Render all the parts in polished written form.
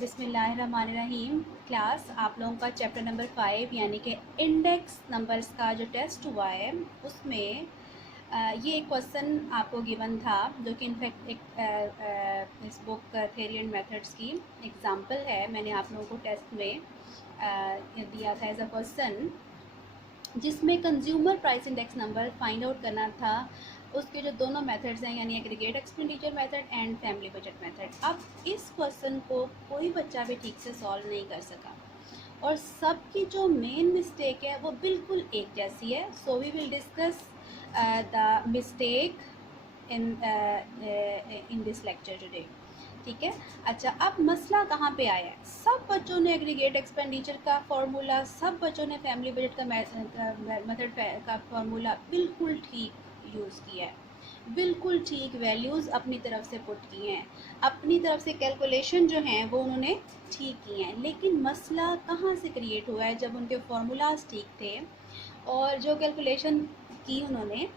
बिस्मिल्लाहिर्रहमानिर्रहीम। क्लास आप लोगों का चैप्टर नंबर 5 यानी कि इंडेक्स नंबर्स का जो टेस्ट हुआ है उसमें ये एक क्वेश्चन आपको गिवन था जो कि इनफैक्ट एक इस बुक थ्योरी एंड मेथड्स की एग्जांपल है। मैंने आप लोगों को टेस्ट में दिया था एज अ क्वेश्चन जिसमें consumer price index number find out करना था। उसके जो दोनों मेथड्स हैं यानी aggregate expenditure method and family budget method. अब इस क्वेश्चन को कोई बच्चा भी ठीक से सॉल्व नहीं कर सका और सबकी जो मेन मिस्टेक है वो बिल्कुल एक जैसी है। So we will discuss the mistake in this lecture today. ठीक है। अच्छा, अब मसला कहाँ पे आया है? सब बच्चों ने एग्रीगेट एक्सपेंडिचर का फॉर्मूला, सब बच्चों ने फैमिली बजट का मेथड का फॉर्मूला बिल्कुल ठीक यूज़ किया है, बिल्कुल ठीक वैल्यूज़ अपनी तरफ से पुट किए हैं, अपनी तरफ से कैलकुलेशन जो हैं वो उन्होंने ठीक किए हैं। लेकिन मसला कहाँ से क्रिएट हुआ है? जब उनके फार्मूलाज ठीक थे और जो कैलकुलेशन की उन्होंने,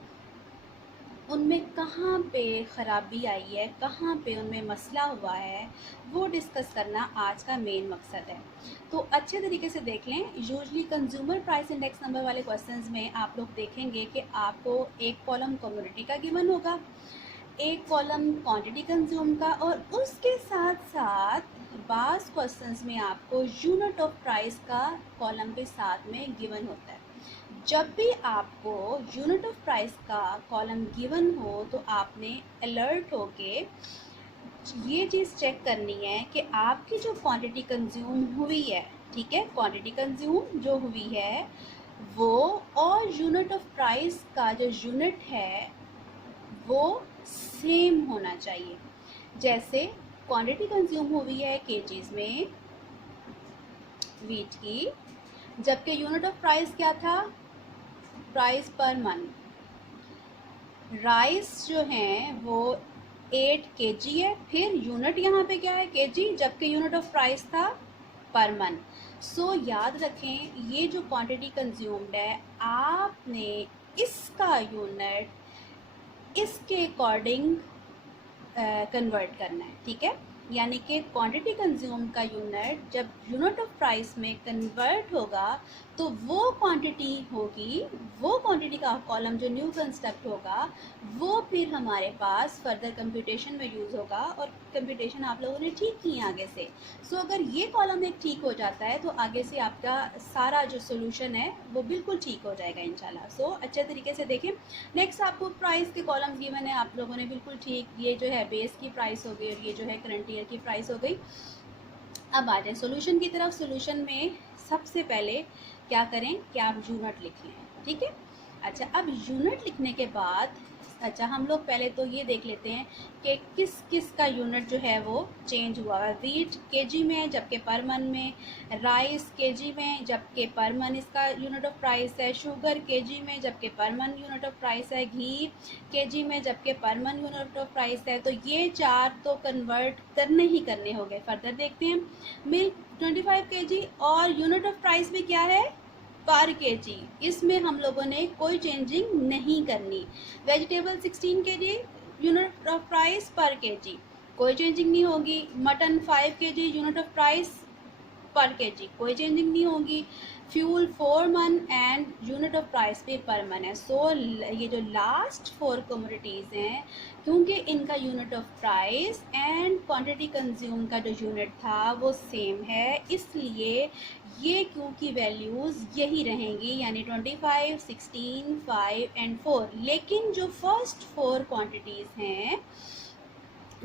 उनमें कहाँ पे ख़राबी आई है, कहाँ पे उनमें मसला हुआ है, वो डिस्कस करना आज का मेन मकसद है। तो अच्छे तरीके से देख लें। Usually consumer price index number वाले क्वेश्चंस में आप लोग देखेंगे कि आपको एक कॉलम कम्युनिटी का गिवन होगा, एक कॉलम क्वांटिटी कंज्यूम का, और उसके साथ साथ बाज़ क्वेश्चंस में आपको यूनिट ऑफ प्राइस का कॉलम के साथ में गिवन होता है। जब भी आपको यूनिट ऑफ प्राइस का कॉलम गिवन हो तो आपने अलर्ट होके ये चीज़ चेक करनी है कि आपकी जो क्वांटिटी कंज्यूम हुई है, ठीक है, क्वांटिटी कंज्यूम जो हुई है वो और यूनिट ऑफ प्राइस का जो यूनिट है वो सेम होना चाहिए। जैसे क्वांटिटी कंज्यूम हुई है केजीज में वीट की, जबकि यूनिट ऑफ प्राइस क्या था? Price per month. राइस जो है वो 8 kg है, फिर यूनिट यहाँ पे क्या है? kg, जबकि यूनिट ऑफ प्राइस था पर मंथ। सो याद रखें ये जो क्वांटिटी कंज्यूम्ड है आपने इसका यूनिट इसके अकॉर्डिंग कन्वर्ट करना है। ठीक है, यानी कि क्वांटिटी कंज्यूम का यूनिट जब यूनिट ऑफ प्राइस में कन्वर्ट होगा तो वो क्वांटिटी होगी, वो क्वांटिटी का कॉलम जो न्यू कंस्ट्रक्ट होगा वो फिर हमारे पास फर्दर कंप्यूटेशन में यूज़ होगा। और कंप्यूटेशन आप लोगों ने ठीक की है आगे से। सो अगर ये कॉलम एक ठीक हो जाता है तो आगे से आपका सारा जो सोल्यूशन है वो बिल्कुल ठीक हो जाएगा इंशाल्लाह। सो अच्छे तरीके से देखें। नेक्स्ट आपको प्राइस के कॉलम्स गिवन है, आप लोगों ने बिल्कुल ठीक, ये जो है बेस की प्राइस हो गई और ये जो है करंट ईयर की प्राइस हो गई। अब आ जाए सोल्यूशन की तरफ। सोल्यूशन में सबसे पहले क्या करें कि आप यूनिट लिख लें। ठीक है। अच्छा, अब यूनिट लिखने के बाद अच्छा हम लोग पहले तो ये देख लेते हैं कि किस किस का यूनिट जो है वो चेंज हुआ है। वीट केजी में जबकि पर मन में, राइस केजी में जबकि पर मन इसका यूनिट ऑफ प्राइस है, शुगर केजी में जबकि पर मन यूनिट ऑफ प्राइस है, घी केजी में जबकि पर मन यूनिट ऑफ प्राइस है। तो ये चार तो कन्वर्ट करने ही करने हो गए। फर्दर देखते हैं। मिल्क 25 kg और यूनिट ऑफ प्राइस भी क्या है? पर केजी। इसमें हम लोगों ने कोई चेंजिंग नहीं करनी। Vegetable 16 kg unit of price पर केजी, कोई चेंजिंग नहीं होगी। Mutton 5 kg unit of price पर केजी, कोई चेंजिंग नहीं होगी। फ्यूल 4 मन एंड यूनिट ऑफ प्राइस भी पर मन है। सो ये जो लास्ट 4 कमोडिटीज़ हैं क्योंकि इनका unit of price and quantity consume का जो यूनिट था वो सेम है, इसलिए ये क्यू की वैल्यूज़ यही रहेंगी, यानी 25, 16, 5 एंड 4। लेकिन जो फर्स्ट 4 क्वांटिटीज़ हैं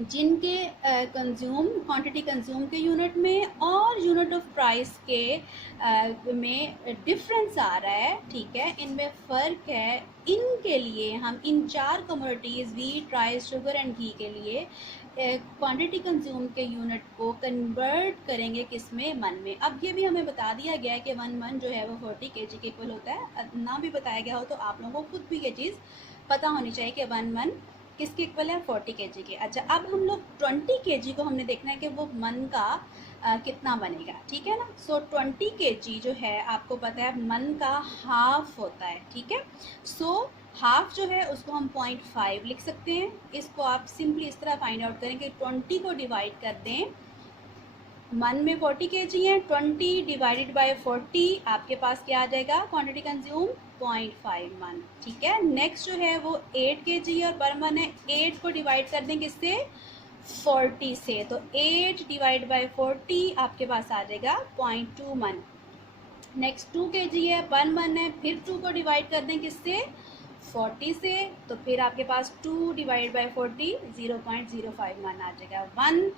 जिनके कंज्यूम क्वांटिटी कंज्यूम के यूनिट में और यूनिट ऑफ प्राइस के में डिफरेंस आ रहा है, ठीक है, इनमें फ़र्क है, इनके लिए हम इन चार commodities wheat, rice, sugar and घी के लिए क्वांटिटी कंज्यूम के यूनिट को कन्वर्ट करेंगे किस में? मन में। अब ये भी हमें बता दिया गया है कि 1 मन जो है वो 40 kg के इक्वल होता है। ना भी बताया गया हो तो आप लोगों को खुद भी ये चीज़ पता होनी चाहिए कि 1 मन किसके इक्वल है? 40 kg के। अच्छा, अब हम लोग 20 kg को हमने देखना है कि वो मन का कितना बनेगा। ठीक है ना। सो 20 kg जो है आपको पता है मन का हाफ होता है। ठीक है। सो हाफ जो है उसको हम 0.5 लिख सकते हैं। इसको आप सिंपली इस तरह फाइंड आउट करें कि 20 को डिवाइड कर दें मन में 40 kg है, 20 डिवाइडेड बाय 40 आपके पास क्या आ जाएगा क्वांटिटी कंज्यूम 0.5 मन। ठीक है, नेक्स्ट जो है वो 8 kg और पर मन है, 8 को डिवाइड कर दें किससे 40 से, तो 8 डिवाइड बाय 40 आपके पास आ जाएगा 0.2 मन। नेक्स्ट 2 kg है, पर मन है, फिर 2 को डिवाइड कर दें किससे 40 से, तो फिर आपके पास 2 डिवाइड बाई 40 0.05 मन आ जाएगा। 1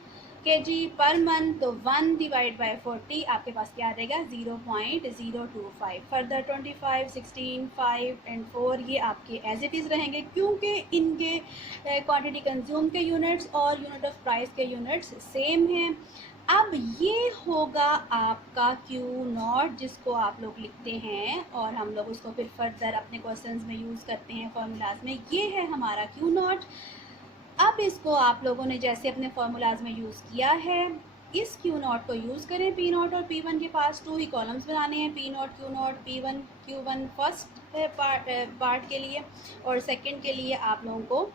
kg पर मन, तो 1 डिवाइड बाई 40 आपके पास क्या आ जाएगा 0.025। फर्दर 25, 16, 5 एंड 4 ये आपके एज इट इज़ रहेंगे, क्योंकि इनके क्वांटिटी कंज्यूम के यूनिट्स और यूनिट ऑफ प्राइस के यूनिट्स सेम हैं। अब ये होगा आपका क्यू नॉट, जिसको आप लोग लिखते हैं और हम लोग उसको फिर फर्दर अपने क्वेश्चंस में यूज़ करते हैं फॉर्मूलाज में। ये है हमारा क्यू नॉट। अब इसको आप लोगों ने जैसे अपने फॉर्मूलाज में यूज़ किया है, इस क्यू नॉट को यूज़ करें। पी नॉट और पी वन के पास 2 ही कॉलम्स बनाने हैं, P not Q not, P one Q one first part के लिए, और सेकेंड के लिए आप लोगों को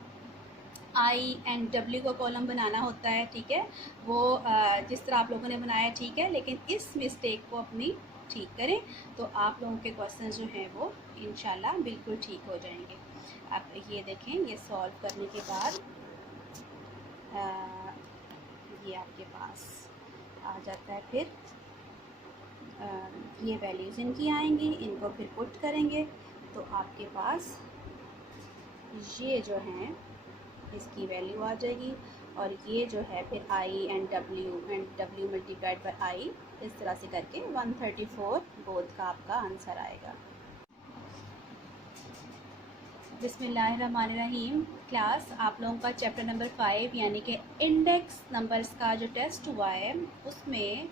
आई एंड डब्ल्यू का कॉलम बनाना होता है। ठीक है, वो जिस तरह आप लोगों ने बनाया ठीक है, लेकिन इस मिस्टेक को अपनी ठीक करें तो आप लोगों के क्वेश्चन जो हैं वो इंशाल्लाह बिल्कुल ठीक हो जाएंगे। आप ये देखें, ये सॉल्व करने के बाद ये आपके पास आ जाता है। फिर ये वैल्यूज़ इनकी आएंगी, इनको फिर पुट करेंगे तो आपके पास ये जो हैं इसकी वैल्यू आ जाएगी, और ये जो है फिर I and W multiplied by आई, इस तरह से करके 134 बोथ का आपका आंसर आएगा। बिस्मिल्लाहिर्रहमानिर्रहीम। क्लास, आप लोगों का चैप्टर नंबर 5 यानी कि इंडेक्स नंबर्स का जो टेस्ट हुआ है उसमें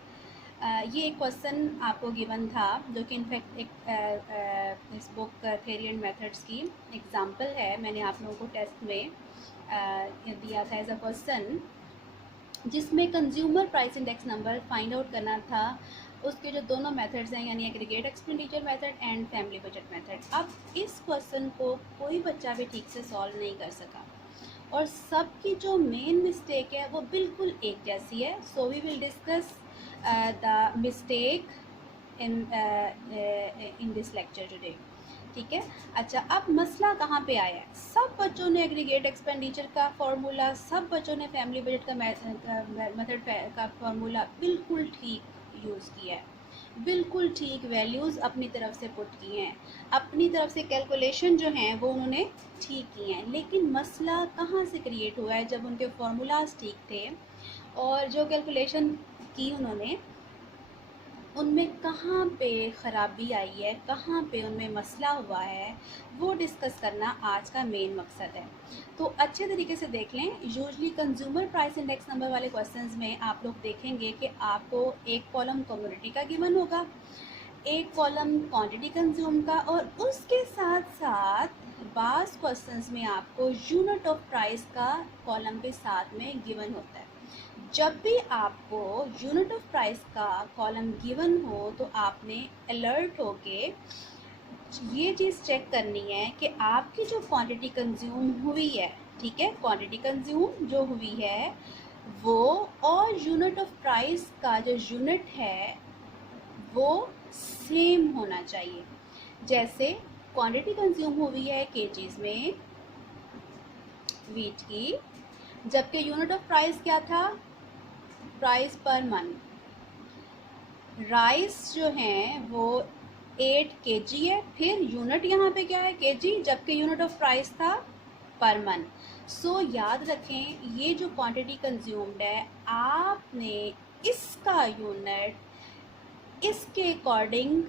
ये एक क्वेश्चन आपको गिवन था, जो कि इनफैक्ट एक इस बुक थ्योरी एंड मेथड्स की एग्जांपल है। मैंने आप लोगों को टेस्ट में दिया था एज अ क्वेश्चन, जिसमें consumer price index number find out करना था। उसके जो दोनों मेथड्स हैं, यानी aggregate expenditure method and family budget method. अब इस क्वेश्चन को कोई बच्चा भी ठीक से सॉल्व नहीं कर सका, और सबकी जो मेन मिस्टेक है वो बिल्कुल एक जैसी है। So we will discuss the mistake in this lecture today. ठीक है, अच्छा, अब मसला कहाँ पे आया है? सब बच्चों ने एग्रीगेट एक्सपेंडिचर का फार्मूला, सब बच्चों ने फैमिली बजट का मेथड का फार्मूला बिल्कुल ठीक यूज़ किया है, बिल्कुल ठीक वैल्यूज़ अपनी तरफ से पुट की हैं, अपनी तरफ से कैलकुलेशन जो हैं वो उन्होंने ठीक की हैं। लेकिन मसला कहाँ से क्रिएट हुआ है? जब उनके फार्मूलाज ठीक थे और जो कैलकुलेशन की उन्होंने, उनमें कहाँ पे ख़राबी आई है, कहाँ पे उनमें मसला हुआ है, वो डिस्कस करना आज का मेन मकसद है। तो अच्छे तरीके से देख लें। Usually consumer price index number वाले क्वेश्चंस में आप लोग देखेंगे कि आपको एक कॉलम कम्युनिटी का गिवन होगा, एक कॉलम क्वांटिटी कंज्यूम का, और उसके साथ साथ बाज़ क्वेश्चंस में आपको यूनिट ऑफ प्राइस का कॉलम के साथ में गिवन होता है। जब भी आपको यूनिट ऑफ प्राइस का कॉलम गिवन हो तो आपने अलर्ट होके ये चीज़ चेक करनी है कि आपकी जो क्वांटिटी कंज्यूम हुई है, ठीक है, क्वांटिटी कंज्यूम जो हुई है वो और यूनिट ऑफ प्राइस का जो यूनिट है वो सेम होना चाहिए। जैसे क्वांटिटी कंज्यूम हुई है केजीज में वीट की, जबकि यूनिट ऑफ प्राइस क्या था, प्राइस पर मन। राइस जो है वो 8 kg है, फिर यूनिट यहाँ पे क्या है केजी, जबकि यूनिट ऑफ प्राइस था पर मन। सो याद रखें, ये जो क्वांटिटी कंज्यूम्ड है आपने इसका यूनिट इसके अकॉर्डिंग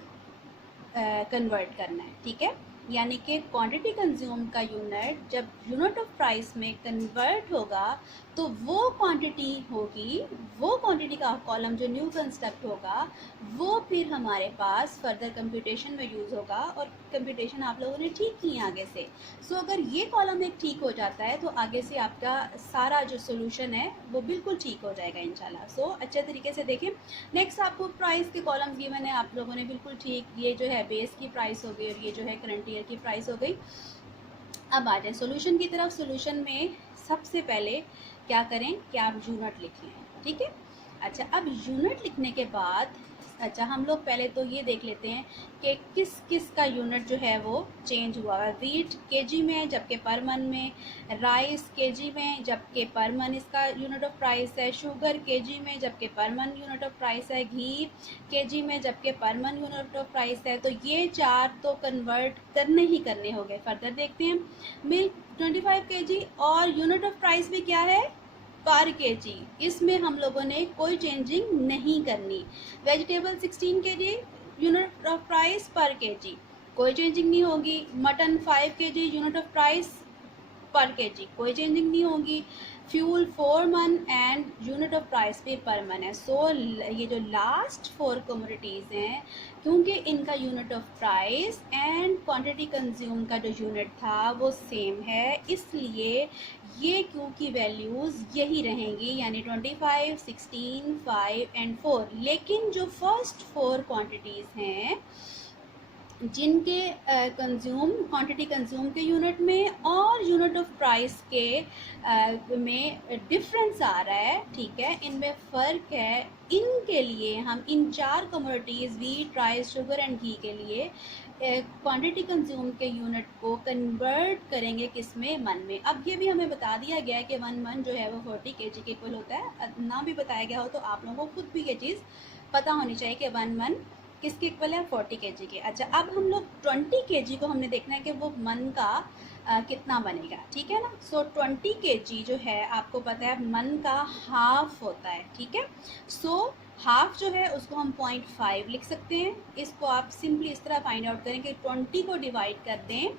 कन्वर्ट करना है। ठीक है, यानी कि क्वांटिटी कंज्यूम का यूनिट जब यूनिट ऑफ प्राइस में कन्वर्ट होगा तो वो क्वांटिटी होगी, वो क्वांटिटी का कॉलम जो न्यू कंस्ट्रक्ट होगा वो फिर हमारे पास फर्दर कंप्यूटेशन में यूज़ होगा, और कंप्यूटेशन आप लोगों ने ठीक की है आगे से। सो अगर ये कॉलम एक ठीक हो जाता है तो आगे से आपका सारा जो सोल्यूशन है वो बिल्कुल ठीक हो जाएगा इंशाल्लाह। सो अच्छे तरीके से देखें। नेक्स्ट आपको प्राइस के कॉलम्स गिवन है, आप लोगों ने बिल्कुल ठीक, ये जो है बेस की प्राइस हो गई और ये जो है करंट ईयर की प्राइस हो गई। अब आ जाए सोल्यूशन की तरफ। सोल्यूशन में सबसे पहले क्या करें कि आप यूनिट लिख लें। ठीक है, अच्छा, अब यूनिट लिखने के बाद अच्छा हम लोग पहले तो ये देख लेते हैं कि किस किस का यूनिट जो है वो चेंज हुआ है। वीट केजी में जबकि पर मन में, राइस केजी में जबकि पर मन इसका यूनिट ऑफ प्राइस है, शुगर केजी में जबकि पर मन यूनिट ऑफ प्राइस है, घी केजी में जबकि पर मन यूनिट ऑफ प्राइस है। तो ये चार तो कन्वर्ट करने ही करने हो गए। फर्दर देखते हैं, मिल्क 25 केजी और यूनिट ऑफ प्राइस भी क्या है, पर केजी। इसमें हम लोगों ने कोई चेंजिंग नहीं करनी। Vegetable 16 KG, unit of price पर केजी, कोई चेंजिंग नहीं होगी। Mutton 5 KG, unit of price पर केजी, कोई चेंजिंग नहीं होगी। फ्यूल 4 मन एंड यूनिट ऑफ प्राइस भी पर मन है। सो ये जो लास्ट 4 कमोडिटीज़ हैं, क्योंकि इनका unit of price and quantity consume का जो यूनिट था वो सेम है, इसलिए ये क्यू की वैल्यूज़ यही रहेंगी, यानी 25, 16, 5 एंड 4। लेकिन जो फर्स्ट 4 क्वांटिटीज़ हैं जिनके कंज्यूम क्वांटिटी कंज्यूम के यूनिट में और यूनिट ऑफ प्राइस के में डिफरेंस आ रहा है, ठीक है, इनमें फ़र्क है, इनके लिए हम इन 4 commodities wheat, rice, sugar and घी के लिए क्वांटिटी कंज्यूम के यूनिट को कन्वर्ट करेंगे किस में, मन में। अब ये भी हमें बता दिया गया है कि 1 मन जो है वो 40 केजी के इक्वल होता है। ना भी बताया गया हो तो आप लोगों को खुद भी ये चीज़ पता होनी चाहिए कि 1 मन किसके इक्वल है, 40 केजी के। अच्छा, अब हम लोग 20 केजी को हमने देखना है कि वो मन का कितना बनेगा, ठीक है ना। सो 20 केजी जो है आपको पता है मन का हाफ होता है, ठीक है। सो हाफ जो है उसको हम 0.5 लिख सकते हैं। इसको आप सिंपली इस तरह फाइंड आउट करें कि 20 को डिवाइड कर दें,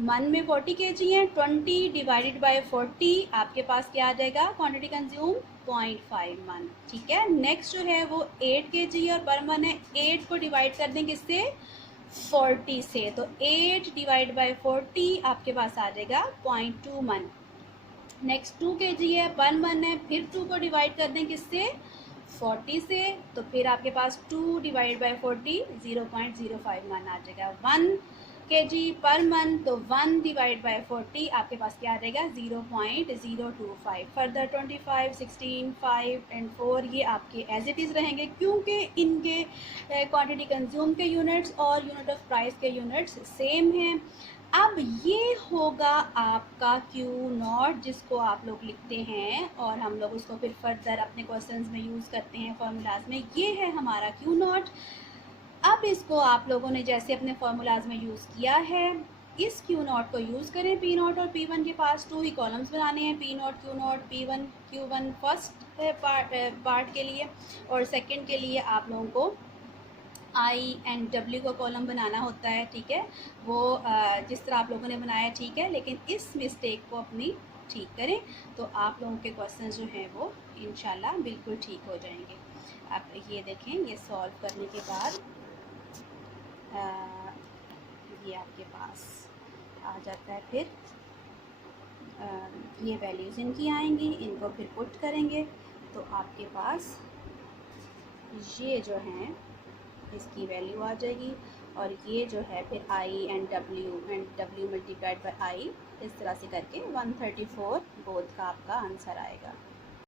मन में 40 केजी है, 20 डिवाइडेड बाय 40 आपके पास क्या आ जाएगा, क्वांटिटी कंज्यूम 0.5 मन, ठीक है। नेक्स्ट जो है वो 8 केजी और पर मन है, 8 को डिवाइड कर दें किससे, 40 से, तो 8 डिवाइड बाय 40 आपके पास आ जाएगा 0.2 मन। नेक्स्ट 2 केजी है, पर मन है, फिर 2 को डिवाइड कर दें किससे, 40 से, तो फिर आपके पास 2 डिवाइड बाय 40 0.05 मन आ जाएगा। 1 केजी पर मन, तो 1 डिवाइड बाय 40 आपके पास क्या आ जाएगा, 0.025। फर्दर 25, 16, 5 एंड 4 ये आपके एज इट इज़ रहेंगे, क्योंकि इनके क्वांटिटी कंज्यूम के यूनिट्स और यूनिट ऑफ प्राइस के यूनिट्स सेम हैं। अब ये होगा आपका क्यू नॉट, जिसको आप लोग लिखते हैं और हम लोग उसको फिर फर्दर अपने क्वेश्चंस में यूज़ करते हैं फार्मूलाज में। ये है हमारा क्यू नॉट। अब इसको आप लोगों ने जैसे अपने फार्मूलाज में यूज़ किया है, इस क्यू नॉट को यूज़ करें। पी नॉट और पी वन के पास 2 ही कॉलम्स बनाने हैं, P not Q not, P one Q one first part के लिए, और सेकंड के लिए आप लोगों को आई एंड डब्ल्यू का कॉलम बनाना होता है, ठीक है। वो जिस तरह आप लोगों ने बनाया ठीक है, लेकिन इस मिस्टेक को अपनी ठीक करें तो आप लोगों के क्वेश्चन जो हैं वो इंशाल्लाह बिल्कुल ठीक हो जाएंगे। आप ये देखें, ये सॉल्व करने के बाद ये आपके पास आ जाता है। फिर ये वैल्यूज़ इनकी आएंगी, इनको फिर पुट करेंगे तो आपके पास ये जो हैं इसकी वैल्यू आ जाएगी, और ये जो है फिर I and W multiplied by I, इस तरह से करके 134 बोथ का आपका आंसर आएगा।